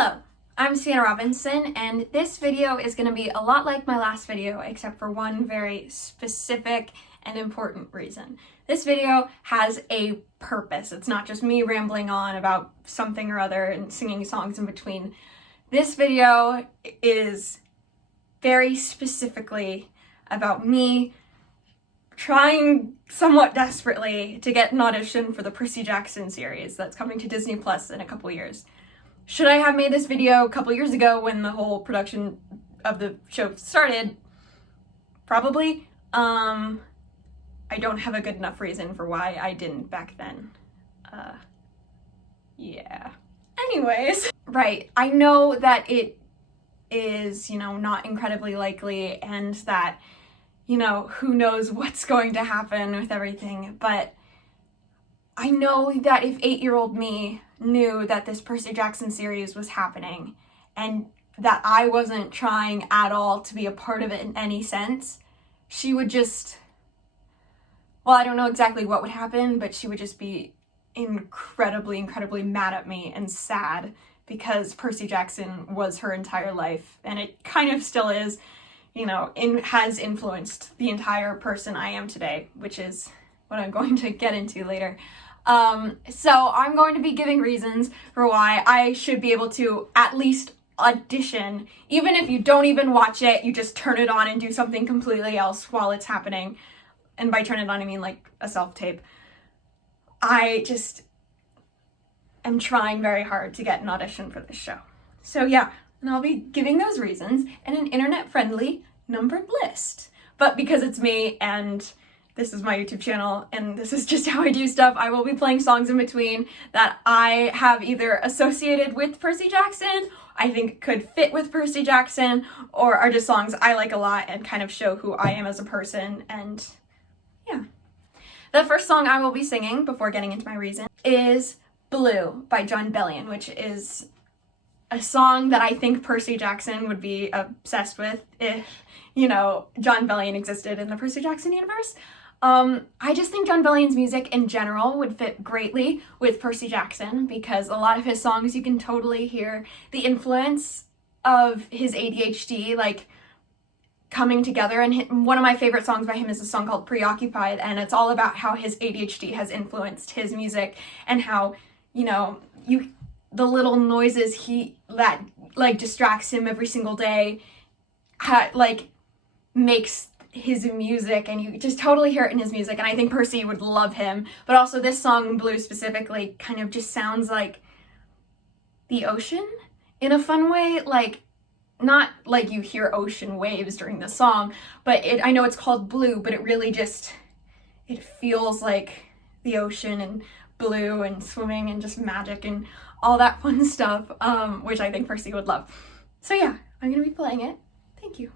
Hello, I'm Sienna Robinson, and this video is going to be a lot like my last video, except for one very specific and important reason. This video has a purpose. It's not just me rambling on about something or other and singing songs in between. This video is very specifically about me trying somewhat desperately to get an audition for the Percy Jackson series that's coming to Disney Plus in a couple years. Should I have made this video a couple years ago when the whole production of the show started? Probably. I don't have a good enough reason for why I didn't back then. Yeah. Anyways. Right, I know that it is, not incredibly likely and that, who knows what's going to happen with everything, but I know that if 8-year-old me knew that this Percy Jackson series was happening and that I wasn't trying at all to be a part of it in any sense, she would just, well, I don't know exactly what would happen, but she would just be incredibly mad at me and sad because Percy Jackson was her entire life, and it kind of still is, has influenced the entire person I am today, which is what I'm going to get into later. So I'm going to be giving reasons for why I should be able to at least audition, even if you don't even watch it, you just turn it on and do something completely else while it's happening. And by turn it on, I mean like a self-tape. I just am trying very hard to get an audition for this show. So yeah, and I'll be giving those reasons in an internet-friendly numbered list. But because it's me and this is my YouTube channel and this is just how I do stuff, I will be playing songs in between that I have either associated with Percy Jackson, I think could fit with Percy Jackson, or are just songs I like a lot and kind of show who I am as a person. And yeah. The first song I will be singing before getting into my reason is Blue by Jon Bellion, which is a song that I think Percy Jackson would be obsessed with if, Jon Bellion existed in the Percy Jackson universe. I just think Jon Bellion's music in general would fit greatly with Percy Jackson because a lot of his songs you can totally hear the influence of his ADHD, coming together. And one of my favorite songs by him is a song called Preoccupied, and it's all about how his ADHD has influenced his music and how, the little noises that distracts him every single day, makes his music, and you just totally hear it in his music. And I think Percy would love him. But also this song, Blue specifically, kind of just sounds like the ocean in a fun way, not like you hear ocean waves during the song, but I know it's called Blue, but it really just, it feels like the ocean and blue and swimming and just magic and all that fun stuff, which I think Percy would love. So yeah, I'm gonna be playing it. Thank you.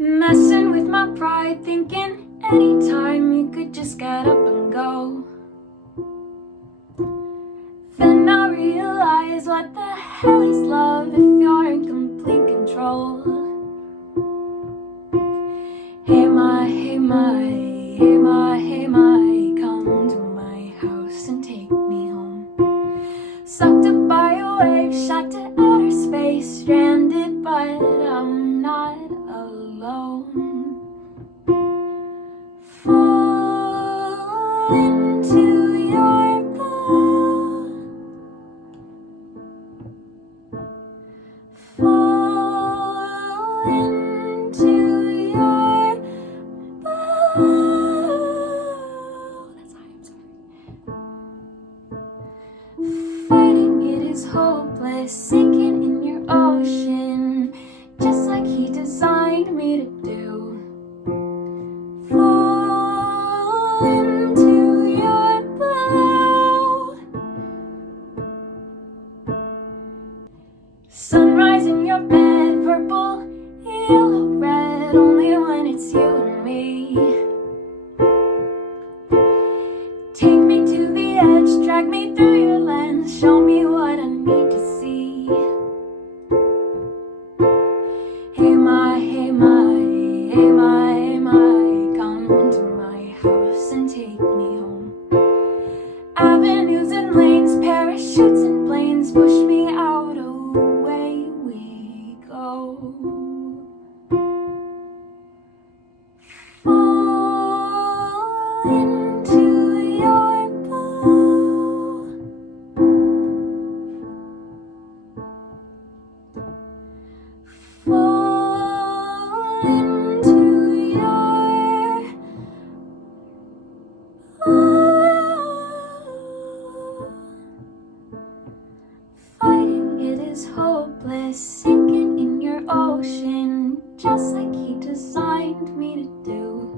Messing with my pride, thinking anytime you could just get up and go. Then I realize what the hell is love if you're in complete control. Hey my, hey my, hey my, hey my, come to my house and take me home. Sucked up by a wave, shot to outer space, stranded but I'm not alone. Fall into your blue. Fall into your blue. That's high, I'm sorry. Fighting it is hopeless, sinking in your ocean, just like he designed me to do. Fall into your blue. Sunrise in your bed, purple, yellow, red, only when it's you and me. Take me to the edge, drag me through your lens, show me what I need to see. Hey my, hey my, hey my, hey my, come to my house and take me home. Avenues and lanes, parachutes and planes, push me out of hopeless, sinking in your ocean, just like he designed me to do.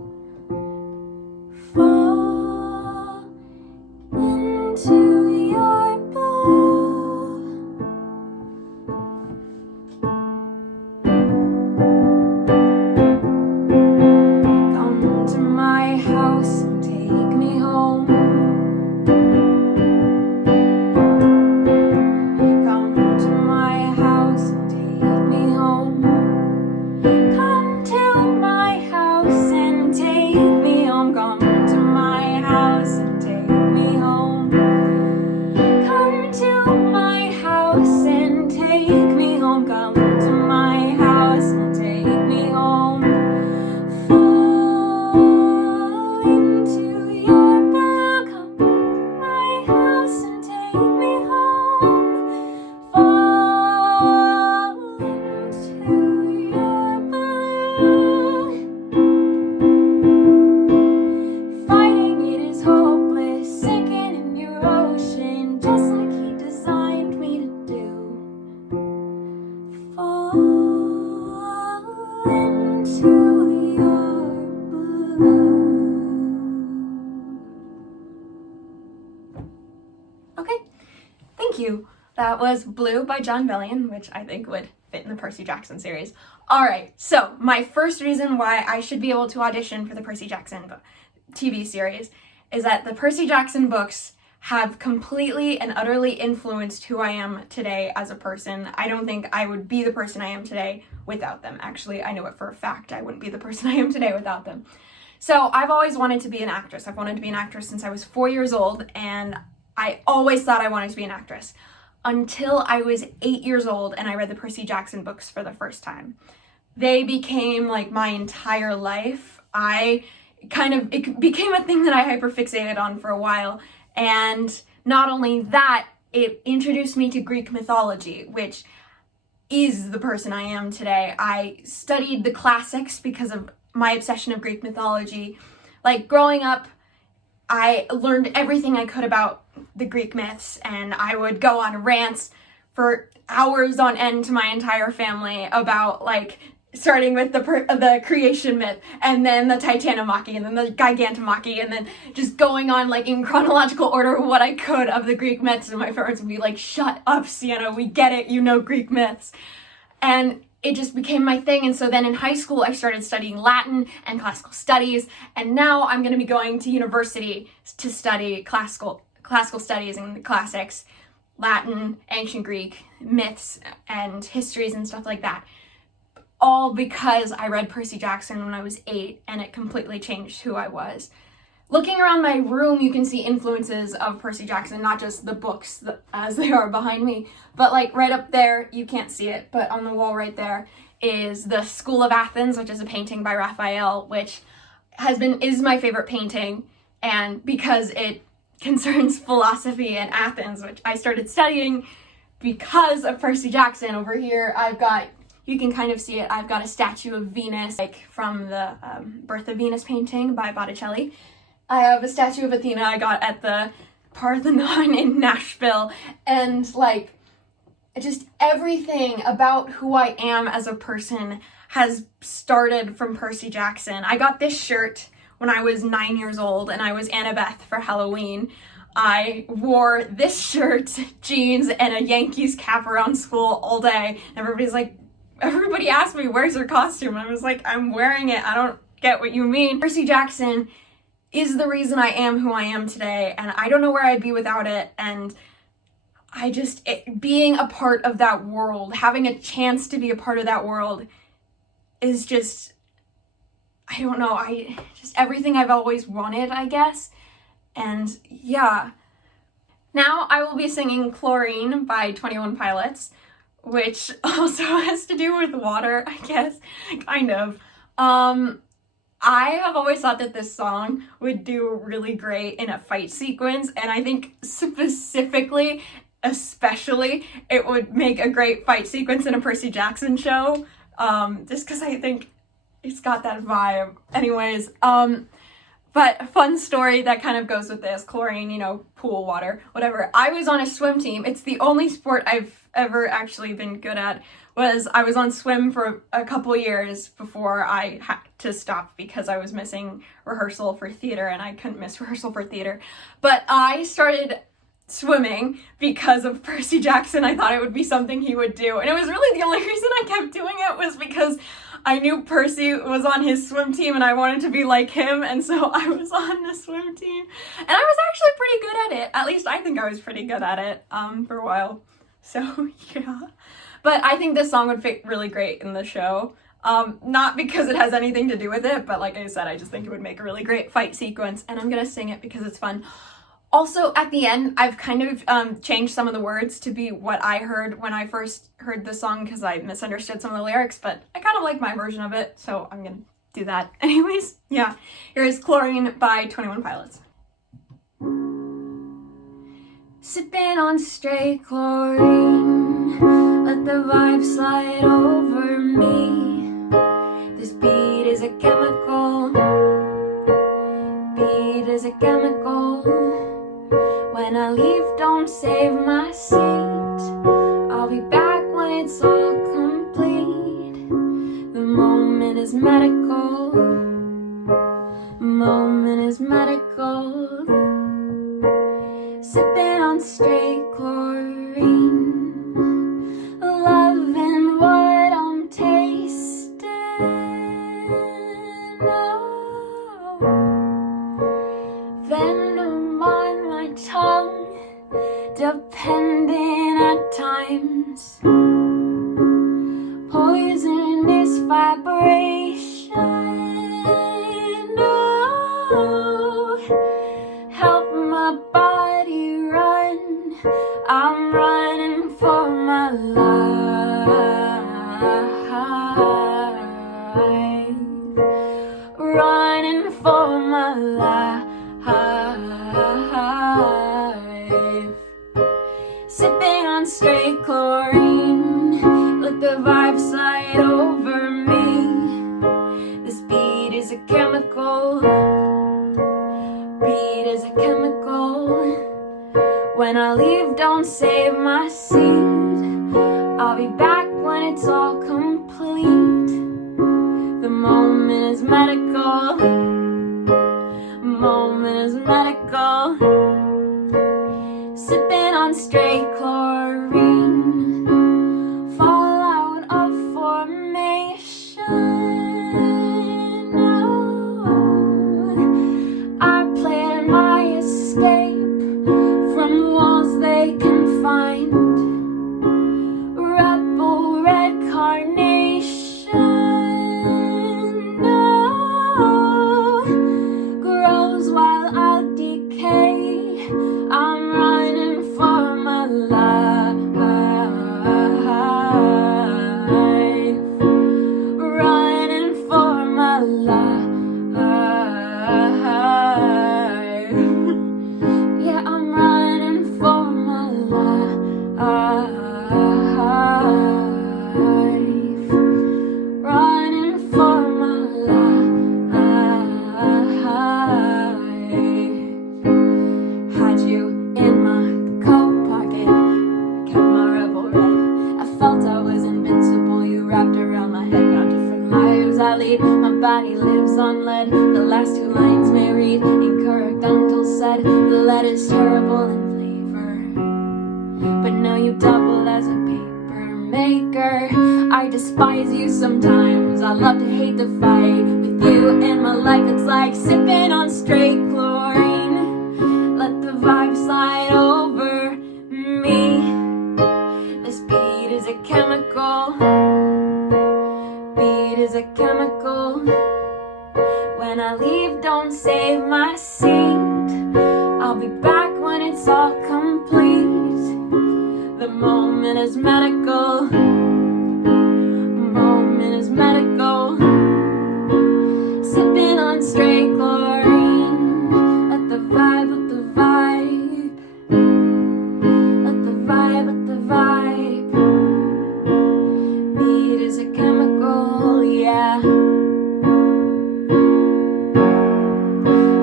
Fall into your blue. Come to my house and take me home. Come to my house and take me home. Come to my house and take me home. Come to my house and take me home. Come to my house and take me home. Come to my house and take me home. Fall into your blue. Come to my house and take me home. Fall into your blue. Fighting it is hopeless, sinking in your ocean, just like he designed me to do. Fall into your blue. Okay, thank you. That was Blue by John Bellion, which I think would fit in the Percy Jackson series. Alright, so my first reason why I should be able to audition for the Percy Jackson TV series is that the Percy Jackson books have completely and utterly influenced who I am today as a person. I don't think I would be the person I am today without them. Actually, I know it for a fact I wouldn't be the person I am today without them. So I've always wanted to be an actress. I've wanted to be an actress since I was 4 years old, and I always thought I wanted to be an actress until I was 8 years old and I read the Percy Jackson books for the first time. They became like my entire life. It became a thing that I hyperfixated on for a while. And not only that, it introduced me to Greek mythology, which is the person I am today. I studied the classics because of my obsession of Greek mythology. Like growing up, I learned everything I could about the Greek myths, and I would go on rants for hours on end to my entire family about, like, starting with the creation myth, and then the Titanomachy, and then the Gigantomachy, and then just going on, like, in chronological order what I could of the Greek myths, and my parents would be like, shut up, Sienna, we get it, you know Greek myths. And it just became my thing. And so then in high school, I started studying Latin and classical studies, and now I'm going to be going to university to study classical studies and the classics, Latin, ancient Greek, myths, and histories and stuff like that. All because I read Percy Jackson when I was 8, and it completely changed who I was. Looking around my room, you can see influences of Percy Jackson, not just the books as they are behind me, but like right up there, you can't see it, but on the wall right there is the School of Athens, which is a painting by Raphael, which is my favorite painting, and because it concerns philosophy and Athens, which I started studying because of Percy Jackson. Over here, you can kind of see it, I've got a statue of Venus, like from the Birth of Venus painting by Botticelli. I have a statue of Athena I got at the Parthenon in Nashville, and like, just everything about who I am as a person has started from Percy Jackson. I got this shirt when I was 9 years old, and I was Annabeth for Halloween. I wore this shirt, jeans, and a Yankees cap around school all day. Everybody asked me, where's your costume? I was like, I'm wearing it. I don't get what you mean. Percy Jackson is the reason I am who I am today, and I don't know where I'd be without it. And being a part of that world, having a chance to be a part of that world is just, I don't know, just everything I've always wanted, I guess. And yeah. Now I will be singing Chlorine by 21 Pilots, which also has to do with water, I guess, kind of. I have always thought that this song would do really great in a fight sequence, and I think especially, it would make a great fight sequence in a Percy Jackson show, just because I think it's got that vibe. Anyways, but fun story that kind of goes with this, chlorine, pool water, whatever. I was on a swim team. It's the only sport I've ever actually been good at was I was on swim for a couple years before I had to stop because I was missing rehearsal for theater, and I couldn't miss rehearsal for theater. But I started swimming because of Percy Jackson. I thought it would be something he would do, and it was really the only reason I kept doing it was because I knew Percy was on his swim team and I wanted to be like him, and so I was on the swim team. And I was actually pretty good at it. At least I think I was pretty good at it for a while. So, yeah. But I think this song would fit really great in the show. Not because it has anything to do with it, but like I said, I just think it would make a really great fight sequence, and I'm gonna sing it because it's fun. Also, at the end, I've kind of changed some of the words to be what I heard when I first heard the song because I misunderstood some of the lyrics, but I kind of like my version of it, so I'm gonna do that. Anyways, yeah. Here's Chlorine by 21 Pilots. Sipping on straight chlorine, let the vibe slide over me. This beat is a chemical, beat is a chemical. When I leave, don't save my seat. I'll be back when it's all complete. The moment is medical, moment is medical. Sipping on straight chlorine, loving what I'm tasting. Oh, venom on my tongue, depending at times. Poisonous vibration. Oh, help my body run. I'm running for my life. Running for my life. Sipping on straight chlorine, let the vibe slide over me. This beat is a chemical, beat is a chemical. When I leave, don't save my seat. I'll be back when it's all complete. The moment is medical, moment is medical. Sipping on straight chlorine, fallout of formation. Oh, I plan my escape from walls they can find. Rebel red carnation. Oh, grows while I decay. I'm running for my life. Running for my life. Yeah, I'm running for my life. Running for my life. Had you in my coat pocket, kept my rebel red. I felt I was invincible, you wrapped around my head. Now different lives I lead, my body lives on lead. The last two lines may read incorrect until said. The letter's terrible in flavor, but now you double as a paper maker. I despise you sometimes, I love to hate the fight. With you in my life, it's like sipping on straight chlorine. Let the vibe slide over me. This beat is a chemical, beat is a chemical. When I leave, don't save my seat. I'll be back when it's all complete. The moment is medical, moment is medical. Sipping on straight chlorine, let the vibe, let the vibe, let the vibe, let the vibe. Beat is a chemical, yeah.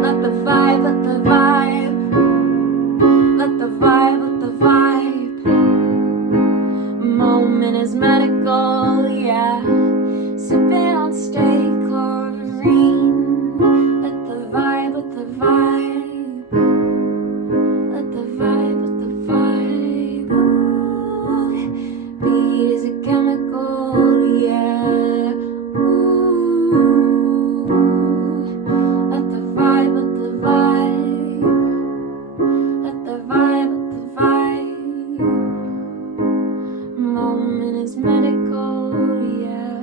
Let the vibe, let the vibe, let the vibe, let the vibe. is medical, yeah. Sipping on steak chlorine. Let the vibe, let the vibe. Let the vibe, let the vibe. Ooh. Beat is a chemical, yeah. Ooh. Let the vibe, let the vibe. Let the vibe, let the vibe. Moment is medical, yeah.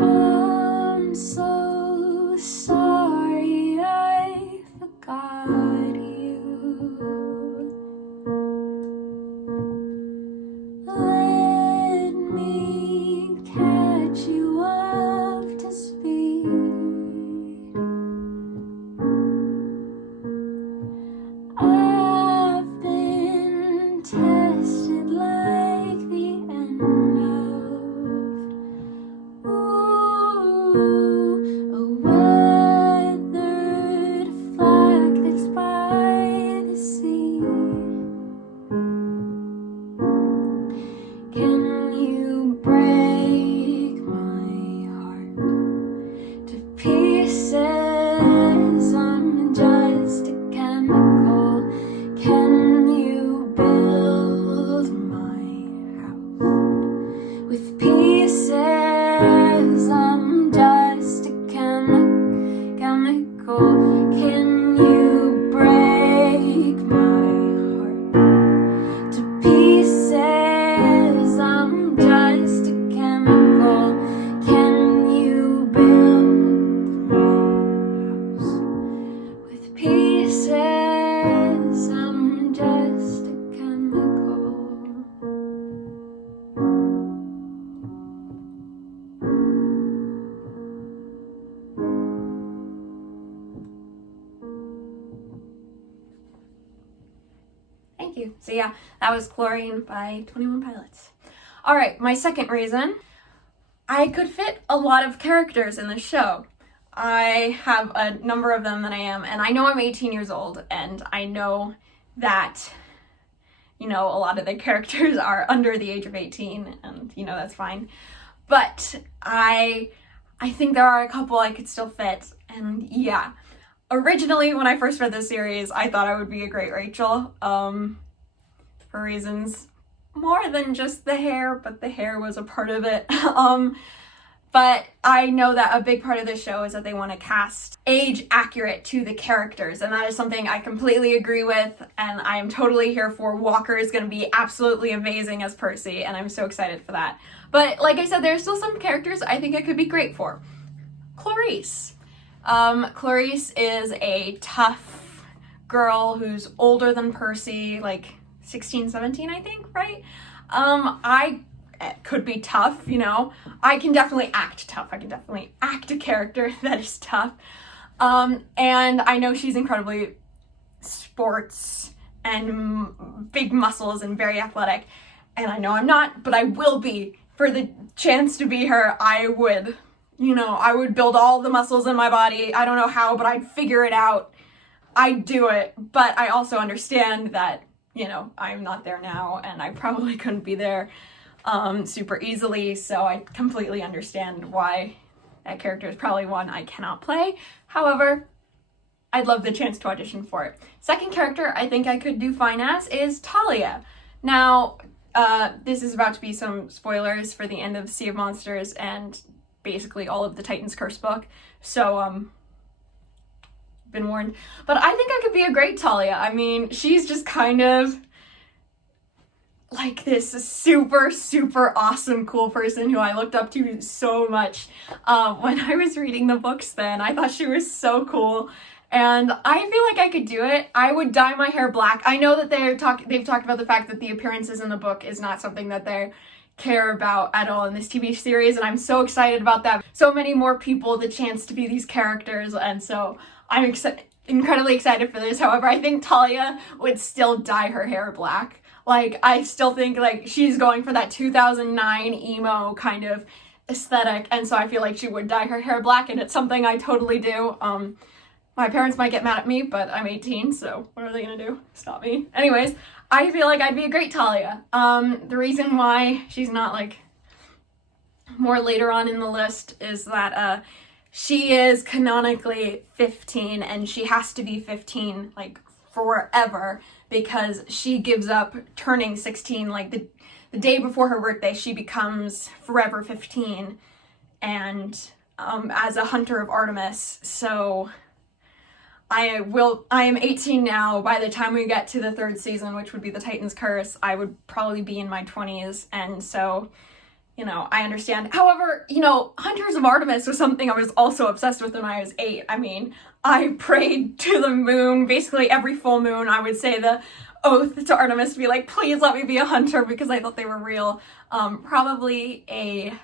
I'm so sorry I forgot you. Let me catch you up to speed. I've been tested like the end of a weathered flag that's by the sea. Can you break my heart to pieces? I'm just a chemical. Can you build my house with pieces? I'm just a chemical. Can you break my heart to pieces? I'm just a chemical. Can you build my house with pieces? I'm just a chemical. Thank you. So yeah, that was Chlorine by 21 Pilots. All right, my second reason, I could fit a lot of characters in the show. I have a number of them that I am, and I know I'm 18 years old, and I know that, you know, a lot of the characters are under the age of 18, and, you know, that's fine. But I think there are a couple I could still fit, and yeah. Originally, when I first read this series, I thought I would be a great Rachel, for reasons more than just the hair, but the hair was a part of it. But I know that a big part of this show is that they want to cast age accurate to the characters, and that is something I completely agree with, and I am totally here for. Walker is going to be absolutely amazing as Percy, and I'm so excited for that. But like I said, there's still some characters I think I could be great for. Clarice. Clarice is a tough girl who's older than Percy, like 16, 17, I think, right? I could be tough, you know. I can definitely act tough. I can definitely act a character that is tough. And I know she's incredibly sports and big muscles and very athletic. And I know I'm not, but I will be. For the chance to be her, I would, you know, I would build all the muscles in my body. I don't know how, but I'd figure it out. I'd do it. But I also understand that, you know, I'm not there now, and I probably couldn't be there super easily, so I completely understand why that character is probably one I cannot play. However, I'd love the chance to audition for it. Second character I think I could do fine as is Talia. Now, this is about to be some spoilers for the end of Sea of Monsters and basically all of the Titan's Curse book, so been warned. But I think I could be a great Talia. I mean, she's just kind of like this super, super awesome, cool person who I looked up to so much when I was reading the books then. I thought she was so cool, and I feel like I could do it. I would dye my hair black. I know that they've talked about the fact that the appearances in the book is not something that they care about at all in this TV series, and I'm so excited about that. So many more people the chance to be these characters, and so I'm incredibly excited for this. However, I think Talia would still dye her hair black. Like, I still think, like, she's going for that 2009 emo kind of aesthetic, and so I feel like she would dye her hair black, and it's something I totally do. My parents might get mad at me, but I'm 18, so what are they gonna do? Stop me. Anyways, I feel like I'd be a great Talia. The reason why she's not like more later on in the list is that she is canonically 15 and she has to be 15 like forever because she gives up turning 16 like the day before her birthday. She becomes forever 15 and as a hunter of Artemis. So I am 18 now. By the time we get to the 3rd season, which would be the Titan's Curse, I would probably be in my 20s, and so, you know, I understand. However, you know, Hunters of Artemis was something I was also obsessed with when I was 8. I mean, I prayed to the moon, basically every full moon. I would say the oath to Artemis to be like, please let me be a hunter, because I thought they were real. Probably a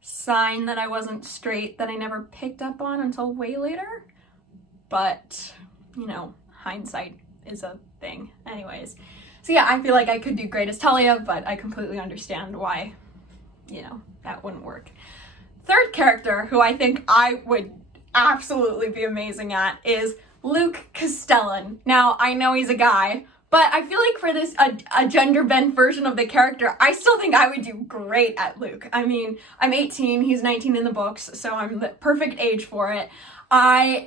sign that I wasn't straight that I never picked up on until way later. But, you know, hindsight is a thing. Anyways. So yeah, I feel like I could do great as Talia, but I completely understand why, you know, that wouldn't work. 3rd character who I think I would absolutely be amazing at is Luke Castellan. Now, I know he's a guy, but I feel like for this, a gender bent version of the character, I still think I would do great at Luke. I mean, I'm 18, he's 19 in the books, so I'm the perfect age for it. I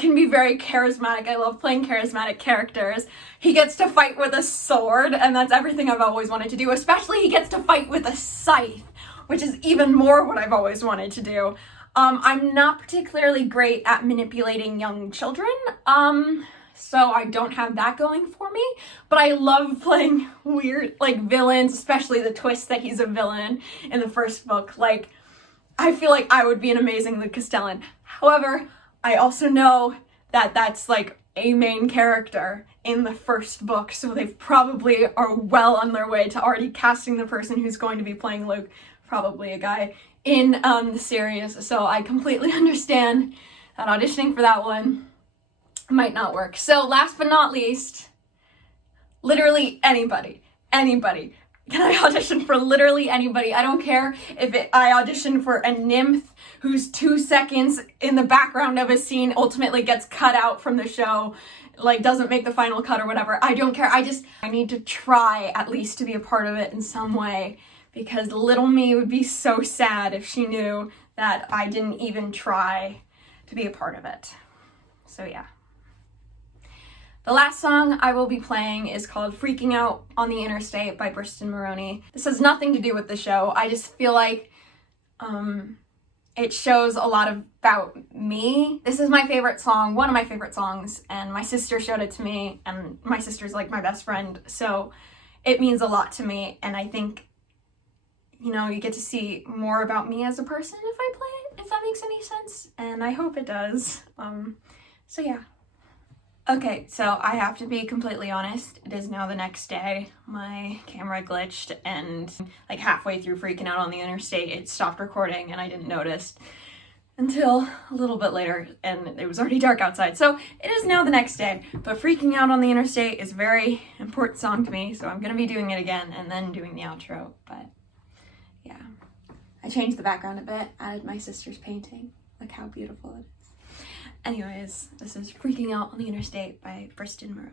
can be very charismatic. I love playing charismatic characters. He gets to fight with a sword, and that's everything I've always wanted to do. Especially he gets to fight with a scythe, which is even more what I've always wanted to do. I'm not particularly great at manipulating young children, so I don't have that going for me, but I love playing weird, like, villains, especially the twist that he's a villain in the first book. Like, I feel like I would be an amazing Luke Castellan. However, I also know that that's like a main character in the first book, so they probably are well on their way to already casting the person who's going to be playing Luke, probably a guy, in the series. So I completely understand that auditioning for that one might not work. So last but not least, literally anybody. Can I audition for literally anybody? I don't care if I audition for a nymph who's 2 seconds in the background of a scene, ultimately gets cut out from the show, like doesn't make the final cut or whatever. I don't care. I need to try at least to be a part of it in some way, because little me would be so sad if she knew that I didn't even try to be a part of it. So yeah. The last song I will be playing is called Freaking Out on the Interstate by Bristol Maroney. This has nothing to do with the show. I just feel like it shows a lot about me. This is my favorite song, one of my favorite songs, and my sister showed it to me, and my sister's like my best friend, so it means a lot to me, and I think, you know, you get to see more about me as a person if I play it, if that makes any sense, and I hope it does. So yeah. Okay, so I have to be completely honest. It is now the next day. My camera glitched, and like halfway through freaking out on the interstate, it stopped recording, and I didn't notice until a little bit later, and it was already dark outside. So it is now the next day, but Freaking Out on the Interstate is a very important song to me, so I'm gonna be doing it again and then doing the outro. But yeah, I changed the background a bit, added my sister's painting. Look how beautiful it is. Anyways, this is Freaking Out on the Interstate by Bristol Maroney.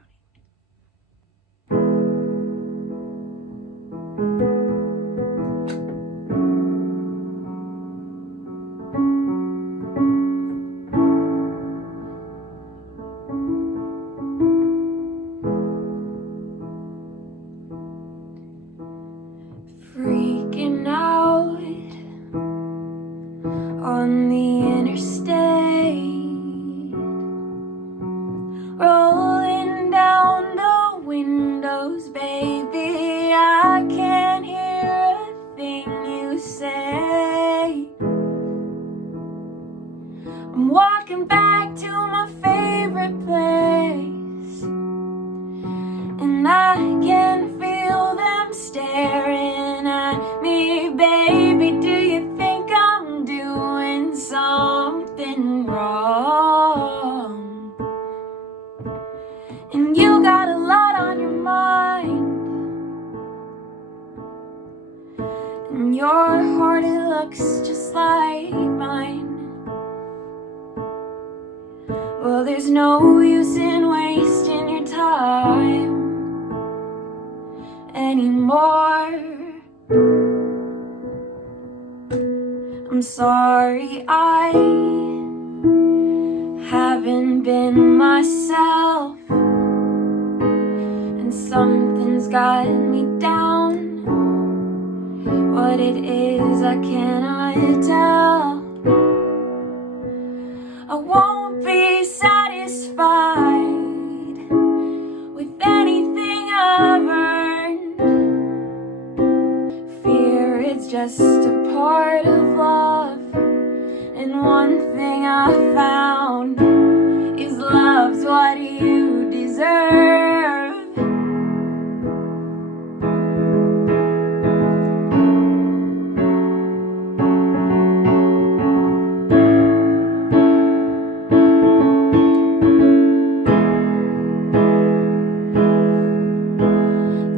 Freaking out on the interstate, rolling down the windows, baby, I can't hear a thing you say. I'm walking back to my favorite place, and I can feel them staring at me. Baby, do you think I'm doing something wrong? And you got a lot on your mind, and your heart, it looks just like mine. Well, there's no use in wasting your time. anymore. I'm sorry I haven't been myself, and something's got me down. What it is I cannot tell. I won't be satisfied with anything I've earned. Fear is just a part of love, and one thing I found is love's what you deserve.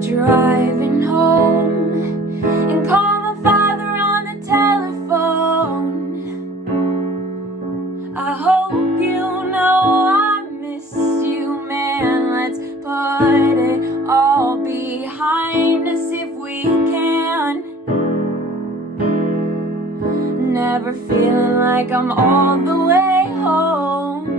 Driving home and call my father on the telephone. I hope you know I miss you, man. Let's put it all behind us if we can. Never feeling like I'm all the way home,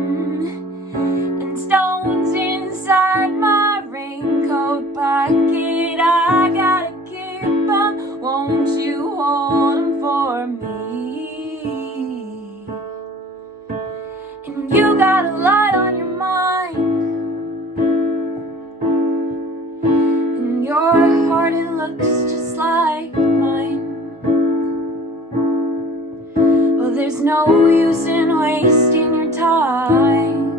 and stones inside my raincoat pocket. I gotta keep 'em. Won't you hold 'em for me? And you got a lot on your mind, and your heart, it looks just like mine. Well, there's no use in wasting your time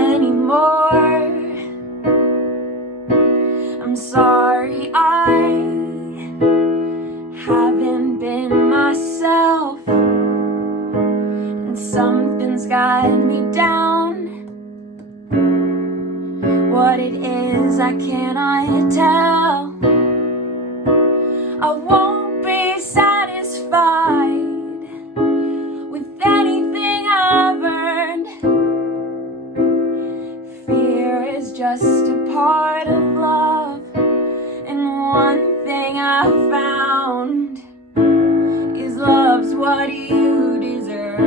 anymore. I'm sorry I haven't been myself, and something's got me down. What it is I cannot tell. I won't be satisfied with anything I've earned. Fear is just a part of love, and one thing I found is love's what you deserve.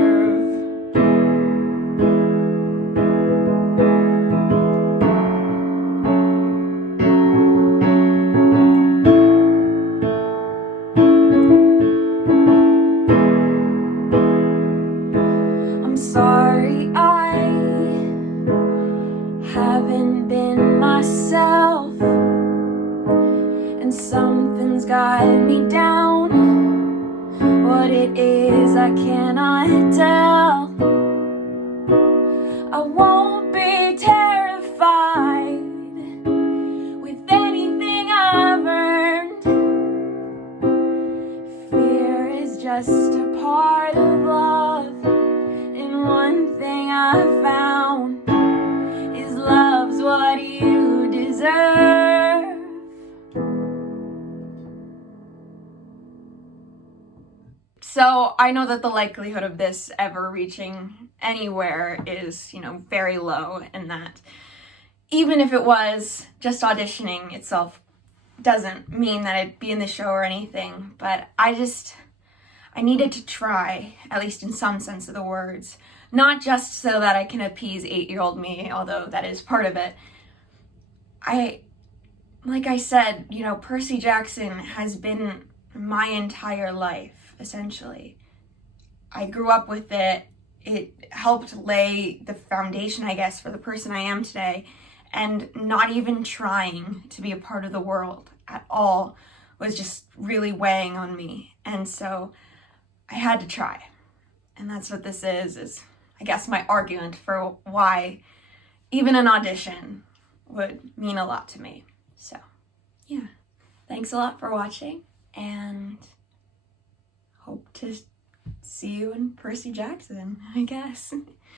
I'm sorry I haven't been myself, and something's got me down. What it is I cannot tell. I won't be terrified with anything I've earned. Fear is just a part of love, and one thing I found is love's what you deserve. So I know that the likelihood of this ever reaching anywhere is, very low, and that even if it was just auditioning itself doesn't mean that I'd be in the show or anything, but I needed to try, at least in some sense of the words, not just so that I can appease 8-year-old me, although that is part of it. Like I said, Percy Jackson has been my entire life. Essentially, I grew up with it. It helped lay the foundation, I guess, for the person I am today, and not even trying to be a part of the world at all was just really weighing on me, and so I had to try. And that's what this is I guess my argument for why even an audition would mean a lot to me. So yeah, thanks a lot for watching, and hope to see you in Percy Jackson, I guess.